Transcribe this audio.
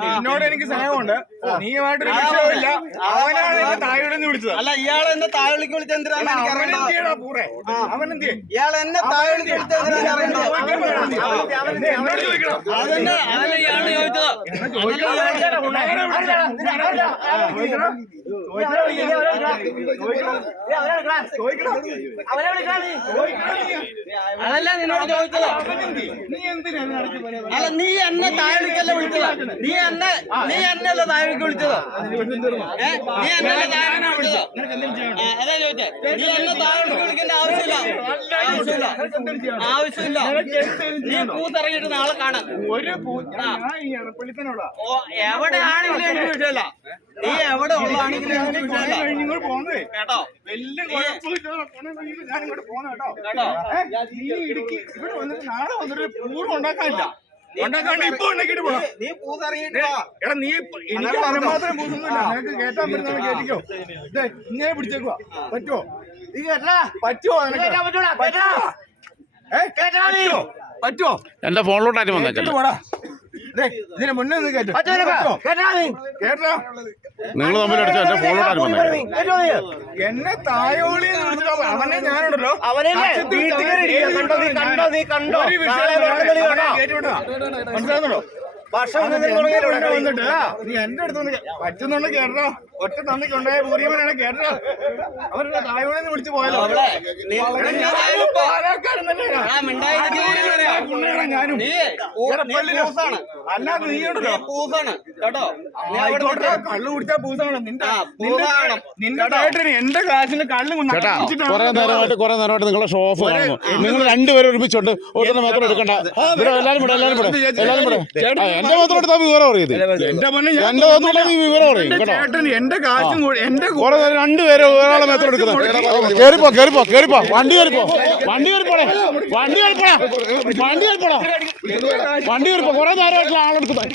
നിന്നോട് എനിക്ക് സ്നേഹമുണ്ട്, നീയുമായിട്ടൊരു വിഷയമില്ല. അവനാണ് എന്നെ താഴെ വിളിച്ചത്. അല്ല, ഇയാൾ എന്നെ താഴെ വിളിച്ച് എന്തിനാണ് അവനെന്തിയെ? ഇയാൾ എന്നെ താഴെ വിളിച്ച് അതന്നെ ഇയാള് ചോദിച്ചത്. അതല്ല നിന്നോട് ചോദിച്ചത്. അല്ല, നീ എന്നെ താഴേക്കല്ല വിളിച്ചത്. നീ എന്നല്ല താഴേക്ക് വിളിച്ചത്. നീ എന്നല്ല താഴേക്ക് വിളിച്ചത്. അതാ ചോദിച്ചേ. നീ എന്നെ താഴേക്ക് വിളിക്കേണ്ട ആവശ്യമില്ല. നീ പൂത്തിറങ്ങിയിട്ട് നാളെ കാണാം. എവിടെയാണെങ്കിലും എനിക്ക് വിഷയമല്ല. നീ എവിടെ ഉള്ളതാണെങ്കിലും എനിക്ക് വിഷയമല്ല കേട്ടോ. ഇവിടെ വന്നിട്ട് നാളെ വന്നിട്ട് പൂർവ്വം ഉണ്ടാക്കാനില്ല. ഇപ്പൊ ഉണ്ടാക്കിട്ട് പോണം. നീ പൂത്തിറങ്ങിയിട്ട് എടാ, നീ എനിക്ക് മാത്രം പൂസൊന്നുമില്ല. നിനക്ക് കേട്ടാൻ പറ്റുന്ന കേട്ടിക്കോ. ഇങ്ങനെ പിടിച്ചേക്കുവാ. പറ്റുമോ? നീ കേട്ടാ പറ്റുമോ? പറ്റുമോ? എന്റെ ഫോണിലോട്ടായിട്ട് വന്നേക്കട്ടെ. ഇതിന് മുന്നേ ഒന്ന് കേട്ടോ. കേട്ടോ, നിങ്ങൾ തമ്മിൽ അടിച്ചോ. എന്റെ ഫോണിലോട്ടായിട്ട് വന്നേക്കട്ടെ. എന്നെ തായോളി അവനെ ഞാനുണ്ടല്ലോ. മനസ്സിലാകുന്നുണ്ടോ? വന്നിട്ട് നീ എന്റെ അടുത്ത് പറ്റുന്നുണ്ട് കേട്ടോ. ഒറ്റ തന്നിക്കുണ്ടേ പൂരിയമ്മനാണ് കേട്ടോ. അവരുടെ തായോളി വിളിച്ചു പോയല്ലോ. ഞാനും അല്ലാതെ നീയുണ്ടല്ലോ പൂസാണ് കേട്ടോ. കള്ളു കുടിച്ചാ പൂസാണ്. നിന്റെ ചേട്ടന് എന്റെ കാശിന് കള്ളു ചേട്ടാ, കുറെ നേരമായിട്ട് നിങ്ങളെ ഷോ ഓഫ് കാണുന്നു. നിങ്ങൾ രണ്ടുപേരും ഒരുമിച്ചുണ്ട്. ഒരിടത്ത് മാത്രം എടുക്കണ്ട. എല്ലാരും കൂടെ എന്റെ മാത്രം എടുത്താൽ വിവരം അറിയത്. എന്റെ മാത്രം നീ വിവരം അറിയും കേട്ടോ. എന്റെ കാശും കുറെ രണ്ടുപേരും ഒരാളെ മാത്രം എടുക്കുന്നത്. കേറിപ്പോ വണ്ടി കയറിപ്പോ കുറെ നേരമായിട്ടുള്ള ആളെടുക്കുന്നത്.